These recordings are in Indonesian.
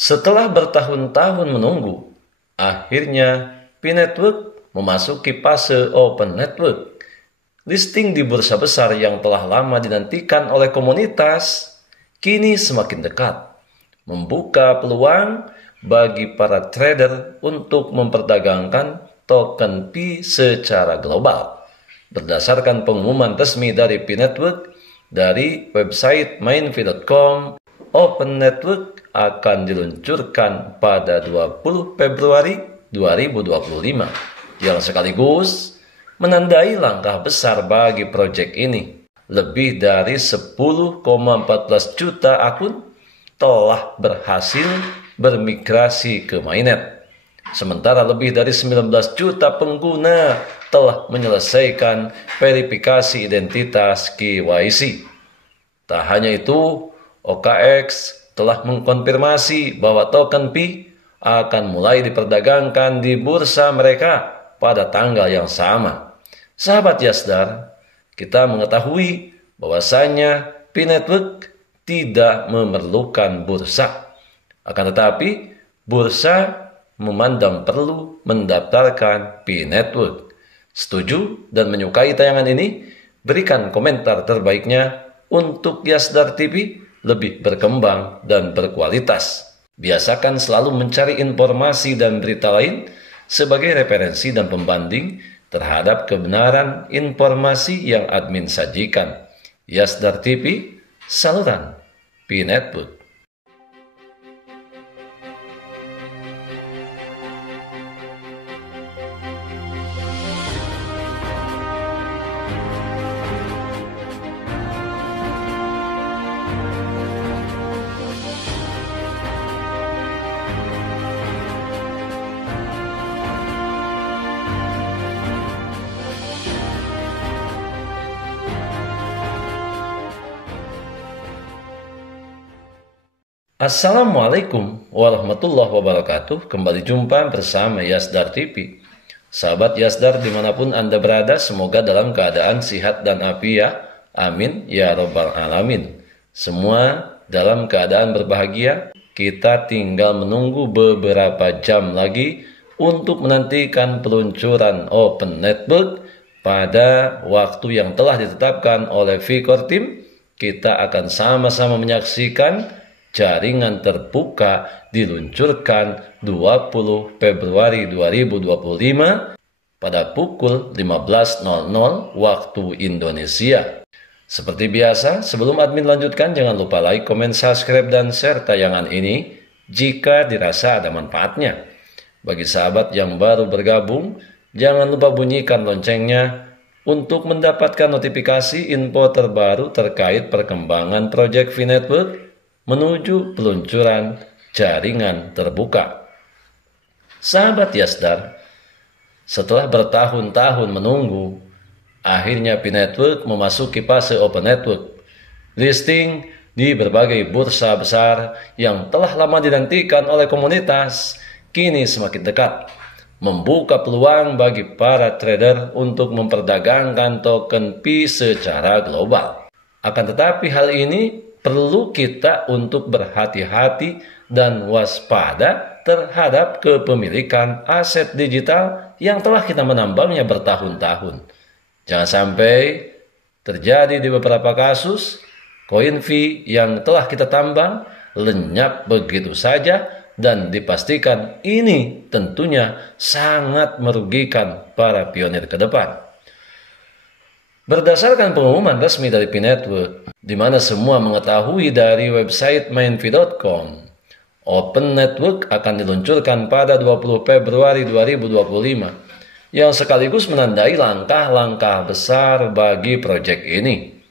Setelah bertahun-tahun menunggu, akhirnya P-Network memasuki fase Open Network. Listing di bursa besar yang telah lama dinantikan oleh komunitas kini semakin dekat, membuka peluang bagi para trader untuk memperdagangkan token Pi secara global. Berdasarkan pengumuman resmi dari P-Network dari website mainvi.com, Open Network akan diluncurkan pada 20 Februari 2025 yang sekaligus menandai langkah besar bagi proyek ini. Lebih dari 10,14 juta akun telah berhasil bermigrasi ke mainnet. Sementara lebih dari 19 juta pengguna telah menyelesaikan verifikasi identitas KYC. Tak hanya itu, OKX telah mengkonfirmasi bahwa token Pi akan mulai diperdagangkan di bursa mereka pada tanggal yang sama. Sahabat Yasdar, kita mengetahui bahwasanya P-Network tidak memerlukan bursa. Akan tetapi, bursa memandang perlu mendaftarkan P-Network. Setuju dan menyukai tayangan ini? Berikan komentar terbaiknya untuk Yasdar TV lebih berkembang dan berkualitas. Biasakan selalu mencari informasi dan berita lain sebagai referensi dan pembanding terhadap kebenaran informasi yang admin sajikan. Yasdar TV, saluran P-Network. Assalamualaikum warahmatullahi wabarakatuh. Kembali jumpa bersama Yasdar TV. Sahabat Yasdar dimanapun Anda berada, semoga dalam keadaan sehat dan afiat. Amin ya robbal alamin. Semua dalam keadaan berbahagia. Kita tinggal menunggu beberapa jam lagi untuk menantikan peluncuran Open Network pada waktu yang telah ditetapkan oleh V-Core Team. Kita akan sama-sama menyaksikan jaringan terbuka diluncurkan 20 Februari 2025 pada pukul 15.00 waktu Indonesia. Seperti biasa, sebelum admin lanjutkan, jangan lupa like, komen, subscribe, dan share tayangan ini jika dirasa ada manfaatnya. Bagi sahabat yang baru bergabung, jangan lupa bunyikan loncengnya untuk mendapatkan notifikasi info terbaru terkait perkembangan proyek P-Network menuju peluncuran jaringan terbuka. Sahabat Yasdar, setelah bertahun-tahun menunggu, akhirnya P-Network memasuki fase Open Network. Listing di berbagai bursa besar yang telah lama dinantikan oleh komunitas kini semakin dekat, membuka peluang bagi para trader untuk memperdagangkan token Pi secara global. Akan tetapi hal ini perlu kita untuk berhati-hati dan waspada terhadap kepemilikan aset digital yang telah kita menambangnya bertahun-tahun. Jangan sampai terjadi di beberapa kasus, koin Pi yang telah kita tambang lenyap begitu saja dan dipastikan ini tentunya sangat merugikan para pionir ke depan. Berdasarkan pengumuman resmi dari P-Network, di mana semua mengetahui dari website mainvi.com, Open Network akan diluncurkan pada 20 Februari 2025, yang sekaligus menandai langkah-langkah besar bagi proyek ini.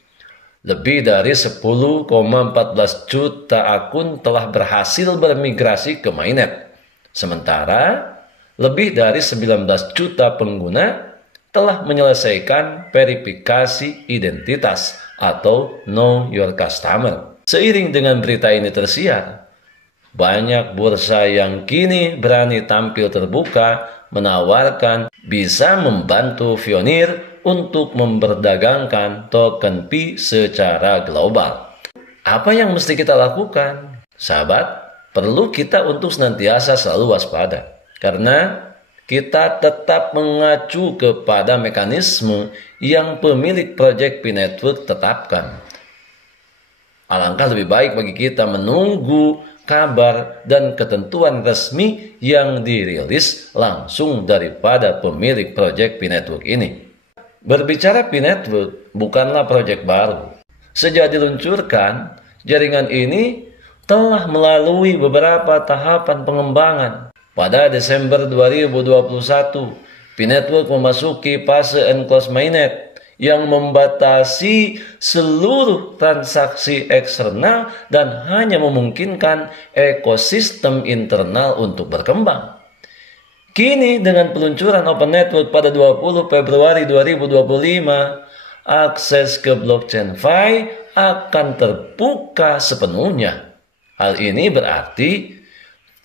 Lebih dari 10,14 juta akun telah berhasil bermigrasi ke mainnet, sementara lebih dari 19 juta pengguna telah menyelesaikan verifikasi identitas atau Know Your Customer. Seiring dengan berita ini tersiar, banyak bursa yang kini berani tampil terbuka menawarkan bisa membantu pionir untuk memperdagangkan token Pi secara global. Apa yang mesti kita lakukan? Sahabat, perlu kita untuk senantiasa selalu waspada. Karena kita tetap mengacu kepada mekanisme yang pemilik proyek P-Network tetapkan. Alangkah lebih baik bagi kita menunggu kabar dan ketentuan resmi yang dirilis langsung daripada pemilik proyek P-Network ini. Berbicara P-Network bukanlah proyek baru. Sejak diluncurkan, jaringan ini telah melalui beberapa tahapan pengembangan. Pada Desember 2021, P-Network memasuki fase enclosed mainnet yang membatasi seluruh transaksi eksternal dan hanya memungkinkan ekosistem internal untuk berkembang. Kini dengan peluncuran Open Network pada 20 Februari 2025, akses ke blockchain Fi akan terbuka sepenuhnya. Hal ini berarti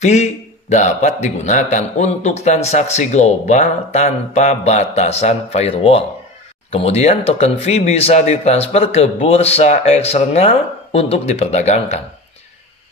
Fi dapat digunakan untuk transaksi global tanpa batasan firewall. Kemudian token Fi bisa ditransfer ke bursa eksternal untuk diperdagangkan.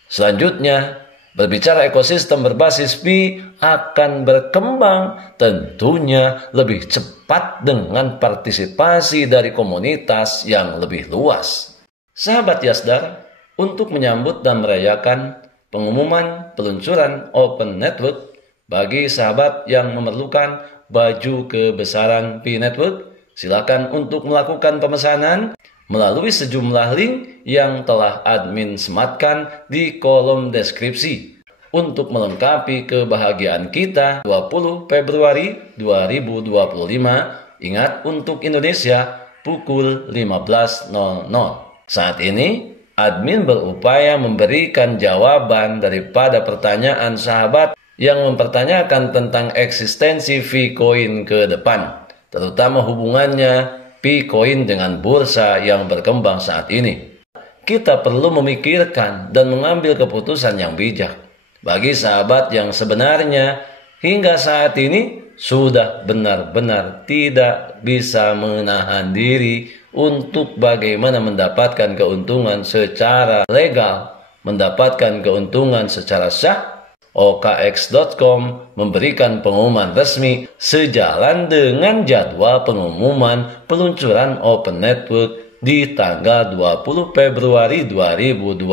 Selanjutnya, berbicara ekosistem berbasis Fi akan berkembang tentunya lebih cepat dengan partisipasi dari komunitas yang lebih luas. Sahabat Yasdar, untuk menyambut dan merayakan pengumuman peluncuran Open Network bagi sahabat yang memerlukan baju kebesaran P-Network, silakan untuk melakukan pemesanan melalui sejumlah link yang telah admin sematkan di kolom deskripsi. Untuk melengkapi kebahagiaan kita 20 Februari 2025, ingat untuk Indonesia pukul 15.00. Saat ini, admin berupaya memberikan jawaban daripada pertanyaan sahabat yang mempertanyakan tentang eksistensi Vcoin ke depan, terutama hubungannya Vcoin dengan bursa yang berkembang saat ini. Kita perlu memikirkan dan mengambil keputusan yang bijak. Bagi sahabat yang sebenarnya hingga saat ini sudah benar-benar tidak bisa menahan diri untuk bagaimana mendapatkan keuntungan secara legal, mendapatkan keuntungan secara sah, OKX.com memberikan pengumuman resmi sejalan dengan jadwal pengumuman peluncuran Open Network di tanggal 20 Februari 2025.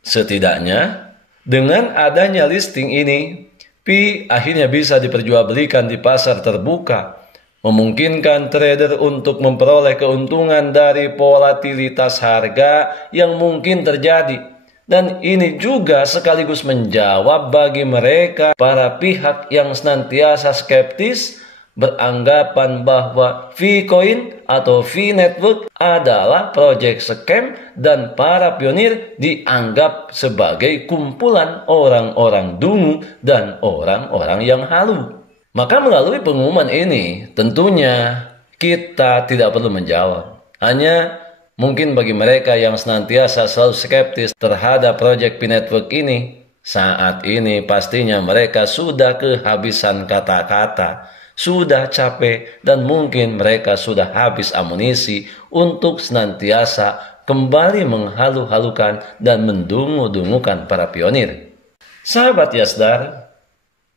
Setidaknya, dengan adanya listing ini, Pi akhirnya bisa diperjualbelikan di pasar terbuka, memungkinkan trader untuk memperoleh keuntungan dari volatilitas harga yang mungkin terjadi. Dan ini juga sekaligus menjawab bagi mereka para pihak yang senantiasa skeptis beranggapan bahwa Vcoin atau V-Network adalah proyek scam dan para pionir dianggap sebagai kumpulan orang-orang dungu dan orang-orang yang halu. Maka melalui pengumuman ini tentunya kita tidak perlu menjawab. Hanya mungkin bagi mereka yang senantiasa selalu skeptis terhadap proyek P-Network ini, saat ini pastinya mereka sudah kehabisan kata-kata, sudah capek, dan mungkin mereka sudah habis amunisi untuk senantiasa kembali menghalu-halukan dan mendungu-dungukan para pionir. Sahabat Yasdar,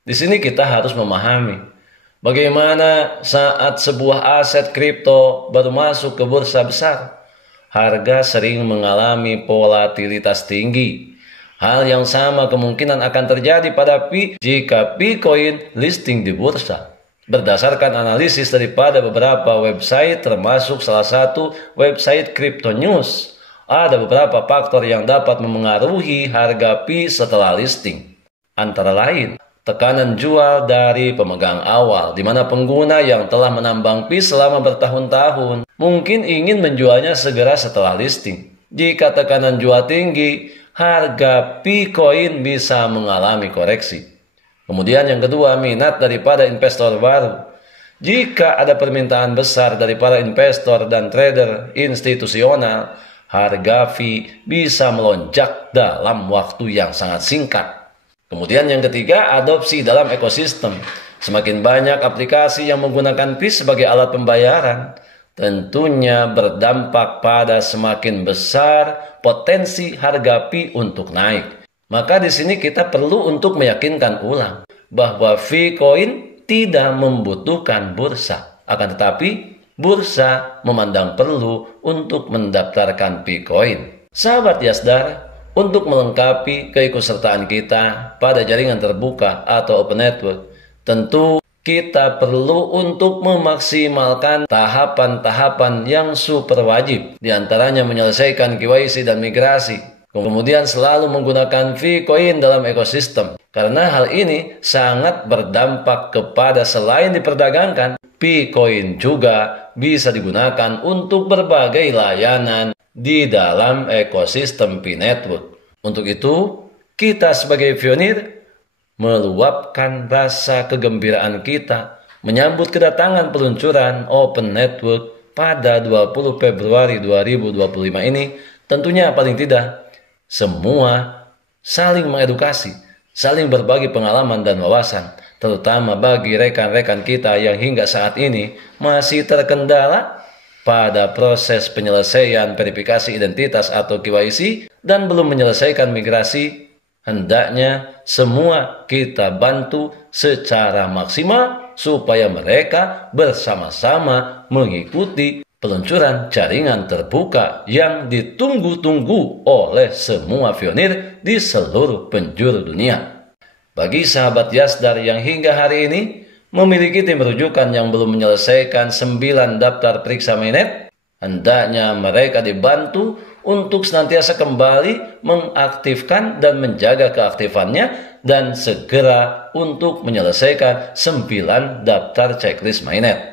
di sini kita harus memahami bagaimana saat sebuah aset kripto baru masuk ke bursa besar, harga sering mengalami volatilitas tinggi. Hal yang sama kemungkinan akan terjadi pada Pi jika Vcoin listing di bursa. Berdasarkan analisis daripada beberapa website, termasuk salah satu website Crypto News, ada beberapa faktor yang dapat memengaruhi harga Pi setelah listing. Antara lain, tekanan jual dari pemegang awal, di mana pengguna yang telah menambang Pi selama bertahun-tahun mungkin ingin menjualnya segera setelah listing. Jika tekanan jual tinggi, harga Vcoin bisa mengalami koreksi. Kemudian yang kedua, minat daripada investor baru. Jika ada permintaan besar dari para investor dan trader institusional, harga Fi bisa melonjak dalam waktu yang sangat singkat. Kemudian yang ketiga, adopsi dalam ekosistem. Semakin banyak aplikasi yang menggunakan Fi sebagai alat pembayaran, tentunya berdampak pada semakin besar potensi harga Pi untuk naik. Maka di sini kita perlu untuk meyakinkan ulang bahwa Vcoin tidak membutuhkan bursa. Akan tetapi bursa memandang perlu untuk mendaftarkan Vcoin. Sahabat Yasdar, untuk melengkapi keikutsertaan kita pada jaringan terbuka atau open network, tentu kita perlu untuk memaksimalkan tahapan-tahapan yang super wajib. Di antaranya menyelesaikan KYC dan migrasi. Kemudian selalu menggunakan Vcoin dalam ekosistem. Karena hal ini sangat berdampak kepada selain diperdagangkan, Vcoin juga bisa digunakan untuk berbagai layanan di dalam ekosistem P-Network. Untuk itu, kita sebagai pionir meluapkan rasa kegembiraan kita menyambut kedatangan peluncuran Open Network pada 20 Februari 2025 ini. Tentunya paling tidak, semua saling mengedukasi, saling berbagi pengalaman dan wawasan, terutama bagi rekan-rekan kita yang hingga saat ini masih terkendala pada proses penyelesaian verifikasi identitas atau KYC dan belum menyelesaikan migrasi. Hendaknya semua kita bantu secara maksimal supaya mereka bersama-sama mengikuti peluncuran jaringan terbuka yang ditunggu-tunggu oleh semua pionir di seluruh penjuru dunia. Bagi sahabat Yasdar yang hingga hari ini memiliki tim rujukan yang belum menyelesaikan 9 daftar periksa mainnet, hendaknya mereka dibantu untuk senantiasa kembali mengaktifkan dan menjaga keaktifannya dan segera untuk menyelesaikan 9 daftar checklist mainnet.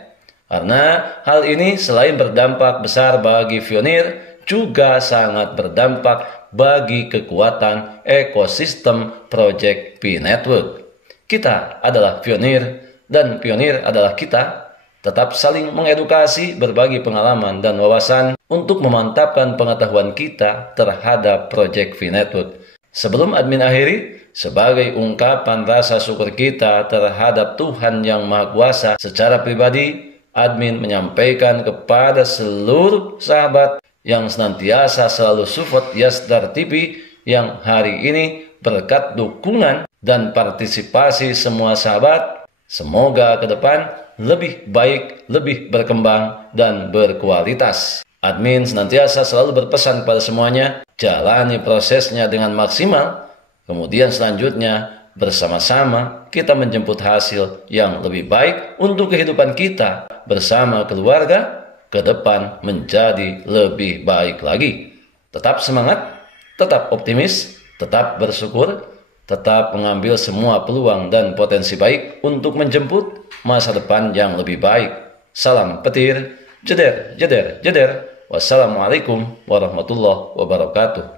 Karena hal ini selain berdampak besar bagi pionir, juga sangat berdampak bagi kekuatan ekosistem Project P-Network. Kita adalah pionir dan pionir adalah kita. Tetap saling mengedukasi, berbagi pengalaman dan wawasan untuk memantapkan pengetahuan kita terhadap Project P-Network. Sebelum admin akhiri, sebagai ungkapan rasa syukur kita terhadap Tuhan Yang Maha Kuasa, secara pribadi, admin menyampaikan kepada seluruh sahabat yang senantiasa selalu support Yasdar TV yang hari ini berkat dukungan dan partisipasi semua sahabat, semoga ke depan lebih baik, lebih berkembang, dan berkualitas. Admin senantiasa selalu berpesan kepada semuanya, jalani prosesnya dengan maksimal, kemudian selanjutnya bersama-sama kita menjemput hasil yang lebih baik untuk kehidupan kita bersama keluarga, ke depan menjadi lebih baik lagi. Tetap semangat, tetap optimis, tetap bersyukur, tetap mengambil semua peluang dan potensi baik untuk menjemput masa depan yang lebih baik. Salam petir, jeder, jeder, jeder. Wassalamualaikum warahmatullahi wabarakatuh.